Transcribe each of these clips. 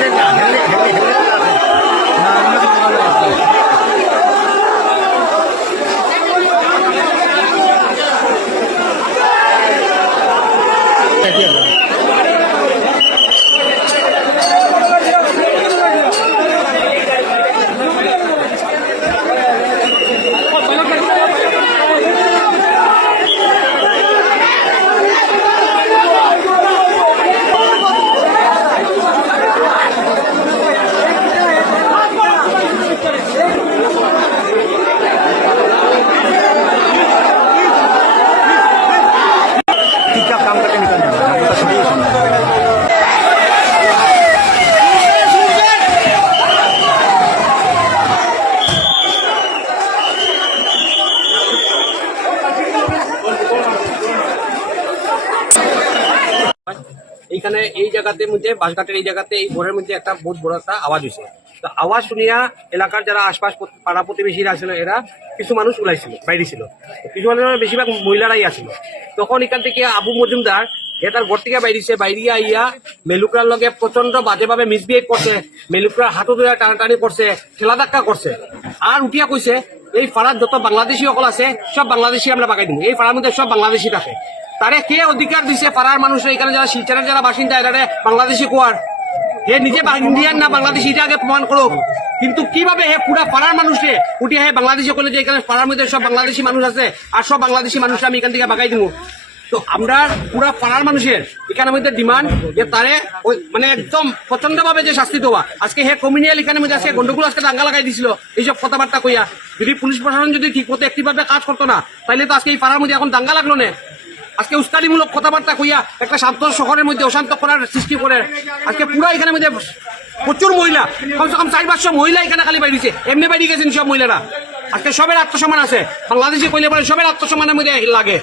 真的能的 এইখানে এই জায়গাতে মধ্যে বাসঘাটের এই জায়গাতে, এই ভোরের মধ্যে একটা বহুত বড় একটা আওয়াজ হয়েছে। তো আওয়াজ শুনিয়া এলাকার যারা আশপাশ পাড়া প্রতিবেশীরা ছিল, এরা কিছু মানুষ ওলাইছিল বাইরে ছিল। কিছু মানুষের বেশিরভাগ মহিলারাই আসছিল তখন এখান থেকে আবু মজুমদার এ তার ঘর থেকে বাইরিছে বাইরিয়া আইয়া মেলুকরার লগে প্রচণ্ড বাজেভাবে মিসবিহেভ করছে মেলুকরার হাতও ধরে টানাটানি করছে, খেলা ধাক্কা করছে। আর উঠিয়া কইছে, এই পাড়ার যত বাংলাদেশি সকল আছে, সব বাংলাদেশি আমরা বাগাই দিব। এই পাড়ার মধ্যে সব বাংলাদেশি থাকে। তারে কে অধিকার দিছে পাড়ার মানুষরা এখানে যারা শিলচরের যারা বাসিন্দা, এরা বাংলাদেশি কোয়ার। হে নিজে ইন্ডিয়ান না, বাংলাদেশি, এটা আগে প্রমাণ করুক কিন্তু কীভাবে হে পুরা পাড়ার মানুষে উঠে হে বাংলাদেশি করলে যে এখানে পাড়ার মধ্যে সব বাংলাদেশি মানুষ আছে, আর সব বাংলাদেশি মানুষ আমি এখান থেকে বাগাই দিব। তো আমরা পুরা পাড়ার মানুষের এখানের মধ্যে ডিমান্ড যে তারে মানে একদম প্রচণ্ড ভাবে যে শাস্তি দেওয়া। আজকে হে কমিউনিয়াল এখানের মধ্যে, আজকে গন্ডগোল আজকে দাঙ্গা লাগাই দিছিল। এইসব কথাবার্তা কইয়া যদি পুলিশ প্রশাসন যদি ঠিক মতো একটি ভাবে কাজ করতো না তাহলে তো আজকে এই পাড়ার মধ্যে এখন দাঙ্গা লাগল না। আজকে উস্কানিমূলক কথাবার্তা কইয়া একটা শান্ত শহরের মধ্যে অশান্ত করার সৃষ্টি করে। আজকে পুরো এখানের মধ্যে প্রচুর মহিলা, কমসে কম চার পাঁচশো মহিলা এখানে খালি বাইরেছে এমনি বাইরে গেছেন সব মহিলারা। আজকে সবের আত্মসম্মান আছে। বাংলাদেশে কইলে বলে সবের আত্মসম্মানের মধ্যে লাগে।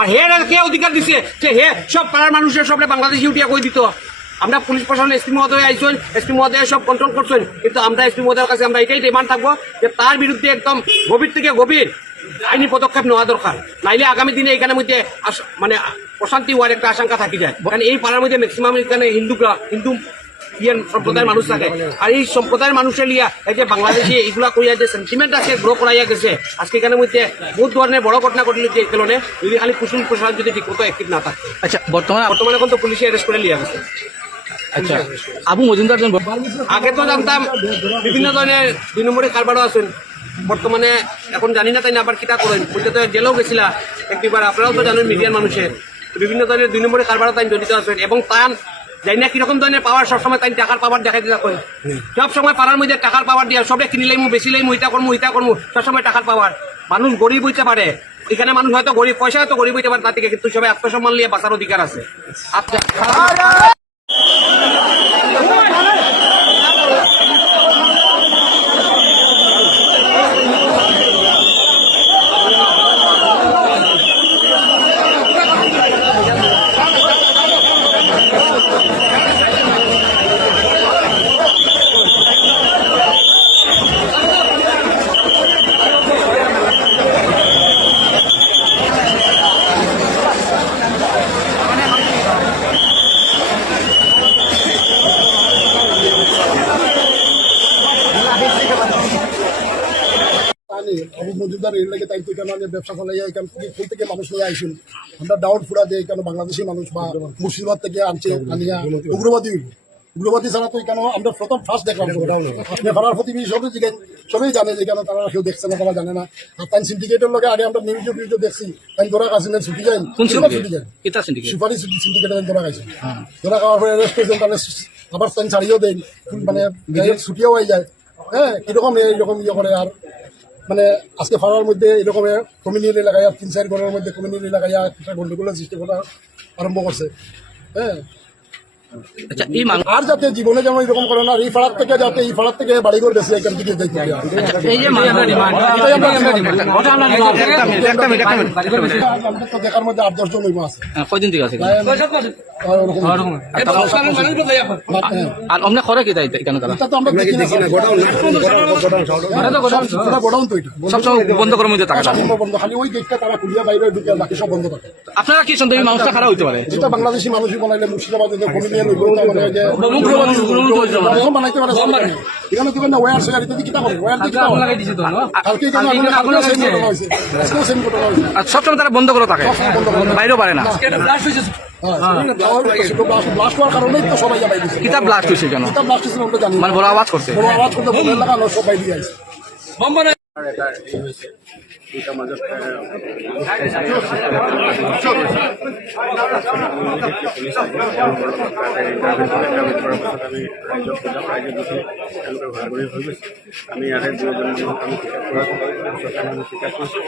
আর হে কে অধিকার দিছে যে হে সব পাড়ার মানুষের সবরে বাংলাদেশি উঠিয়া কই দিত? আমরা পুলিশ প্রশাসন এসপি মহোদয় আইসেন, এসপি মহোদয় সব কন্ট্রোল করছেন কিন্তু আমরা এসপি মহোদয়ের কাছে আমরা এটাই ডিমান্ড থাকব যে তার বিরুদ্ধে একদম গভীর থেকে গভীর আইনি পদক্ষেপ নেওয়া দরকার। নাইলে আগামী দিনে এখানের মধ্যে মানে অশান্তি হওয়ার একটা আশঙ্কা থাকি যায়। কারণ এই পাড়ার মধ্যে ম্যাক্সিমাম এখানে হিন্দুরা হিন্দু ইয়েন সম্প্রদায়ের মানুষ থাকে। আর এই সম্প্রদায়ের মানুষের লিয়া এই যে বাংলাদেশে এইগুলা করিয়া যে সেন্টিমেন্ট আছে গ্রো করাইয়া গেছে আজকে এখানের মধ্যে বহুত ধরনের বড় ঘটনা ঘটলে যে কারণে যদি খালি কুসুম প্রশাসন যদি ঠিক মতো অ্যাক্টিভ না থাকে। আচ্ছা বর্তমানে বর্তমানে এখন তো পুলিশে অ্যারেস্ট করে লিয়া গেছে। আচ্ছা আবু মজুমদার আগে তো জানতাম বিভিন্ন ধরনের দুই নম্বরে কারবারও আছেন। বর্তমানে এখন জানি না তাই না আবার কিতা করেন? বলতে তো জেলেও গেছিলা একবার আপনারাও তো জানেন মিডিয়ার মানুষের। বিভিন্ন ধরনের দুই নম্বরে কারবারও তাই জড়িত আছেন এবং তান জানি না কীরকম ধরনের পাওয়ার সবসময় তাই টাকার পাওয়ার দেখাই দিতে কয় সব সময় পাড়ার মধ্যে টাকার পাওয়ার দিয়া সবে কিনিলেই মু বেশিলেই মু ইটা করমু ইটা করমু সবসময় টাকার পাওয়ার মানুষ গরিব হইতে পারে। এখানে মানুষ হয়তো গরিব পয়সা হয়তো গরিব হইতে পারে তার থেকে কিন্তু সবাই আত্মসম্মান নিয়ে বাঁচার অধিকার আছে। আচ্ছা। আবু মজুদার এর লাগে তাই তো এখানে আমি ব্যবসা চালাইয়া এখান থেকে কোন থেকে মানুষ নিয়ে আইসুন আমরা ডাউট ফুরা যে এখানে বাংলাদেশি মানুষ বা মুর্শিদাবাদ থেকে আনছে আনিয়া উগ্রবাদী উগ্রবাদী ছাড়া তো এখানে আমরা প্রথম ফার্স্ট দেখলাম। নেপালার প্রতিবেশী সবই জিজ্ঞেস সবই জানে যে এখানে তারা কেউ দেখছে না তারা জানে না। আর তাই সিন্ডিকেটের লগে আগে আমরা নিউজ ভিডিও দেখছি। তাই ধরা কাছিলেন ছুটি যায় ছুটি syndicate? সুপারি সিন্ডিকেটে ধরা খাইছে ধরা খাওয়ার পরে অ্যারেস্ট করেছেন তাহলে আবার তাই ছাড়িয়েও দেন। মানে ছুটিও হয়ে যায়। হ্যাঁ কীরকম এইরকম ইয়ে করে আর মানে আজকে ফাড়ার মধ্যে এরকম কমিউনিটি লাগাইয়া তিন, চার ঘরের মধ্যে কমিউনিটি লাগাইয়া একটা গন্ডগোলের সৃষ্টি করা আরম্ভ করছে। হ্যাঁ? আচ্ছা এই আর যাতে জীবনে যেমন এরকম করে না এই ফাড়ার থেকে যাতে এই ফাড়ার থেকে বাড়ি বেশি এখান থেকে যাইতে এই যে তো দেখার মধ্যে আট দশজন আছে। হ্যাঁ, কয়দিন থেকে আছে আর ওরকম হ্যাঁ। অমনে করে কি তাই কেন তারা? তো আমরা দেখি না। গোডাউন তো এটা সবসময় বন্ধ করার মধ্যে টাকা বন্ধ। খালি ওই গেটটা তারা খুলিয়া বাইরে ঢুকে বাকি সব বন্ধ থাকে। আপনারা কি সন্দেহ মানুষটা খারাপ হইতে পারে? যেটা বাংলাদেশি মানুষই বানাইলে মুর্শিদাবাদ মানে যে বানাইতে পারে এখানে তো না। ওয়্যার সরকার ইত্যাদি কিতা করবে ওয়্যার দিয়ে কিতা করবে কালকে এখানে আগুন আগুন সেম ঘটনা হয়েছে আজকেও সেম ঘটনা হয়েছে আর সবসময় তারা বন্ধ করে থাকে বাইরেও পারে না? ব্লাস্ট হওয়ার কারণেই তো সবাই যাবাই দিচ্ছে কিতা ব্লাস্ট হয়েছে কেন। মানে বড় আওয়াজ করছে বড় আওয়াজ করতে সবাই দিয়ে আইছে এটা এই হৈছে দুইটাৰ মাজত ৰাইজক বুজাওঁ ৰাইজে বুজি তেওঁলোকে ঘূৰা হৈ গৈছে আমি ইয়াৰে দুয়োজন যুৱক আমি টিকা কৰা আমি টিকা কৰিছোঁ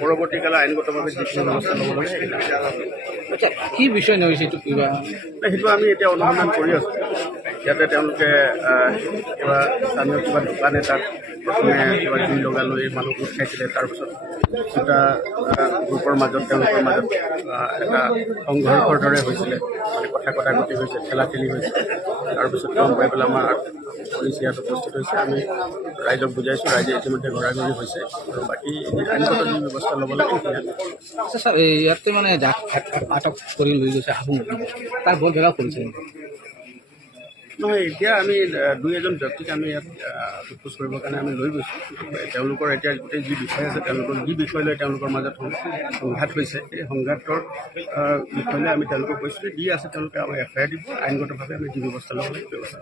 পৰৱৰ্তীকালে আইনগতভাৱে যিখিনি ব্যৱস্থা ল'ব লাগে সেইখিনি আচ্ছা কি বিষয় নয় সেইটো কিবা সেইটো আমি এতিয়া অনুসন্ধান কৰি আছোঁ ইয়াতে তেওঁলোকে কিবা স্থানীয় কিবা দোকান এটাত প্ৰথমে কিবা জুই লগাই লৈ মানুহ গোট খাইছিলে তাৰপিছত দুটা গ্ৰুপৰ মাজত তেওঁলোকৰ মাজত এটা সংঘৰ্ষৰ দৰে হৈছিলে। মানে কথা কটাকটি হৈছে ঠেলা ঠেলি হৈছে তাৰপিছত গম পাই পেলাই আমাৰ পুলিচ ইয়াত উপস্থিত হৈছে। আমি ৰাইজক বুজাইছোঁ ৰাইজে ইতিমধ্যে ঘূৰা-ঘূৰি হৈছে। আৰু বাকী আইনগত যি ব্যৱস্থা ল'ব লাগে আচ্ছা এই ইয়াতে মানে আটক কৰি লৈ গৈছে আহোম তাৰ বৰ বেয়া কৰিছে নহয় এতিয়া আমি দুই এজন ব্যক্তিক আমি ইয়াত খোজ কৰিবৰ কাৰণে আমি লৈ গৈছোঁ তেওঁলোকৰ এতিয়া গোটেই যি বিষয় আছে তেওঁলোকৰ যি বিষয় লৈ তেওঁলোকৰ মাজত সংঘাত হৈছে, এই সংঘাতৰ বিষয় লৈ আমি তেওঁলোকক কৈছোঁ যি আছে তেওঁলোকে আমাৰ এফ আই আৰ দিব, আইনগতভাৱে আমি যি ব্যৱস্থা ল'ব লাগে, ব্যৱস্থা।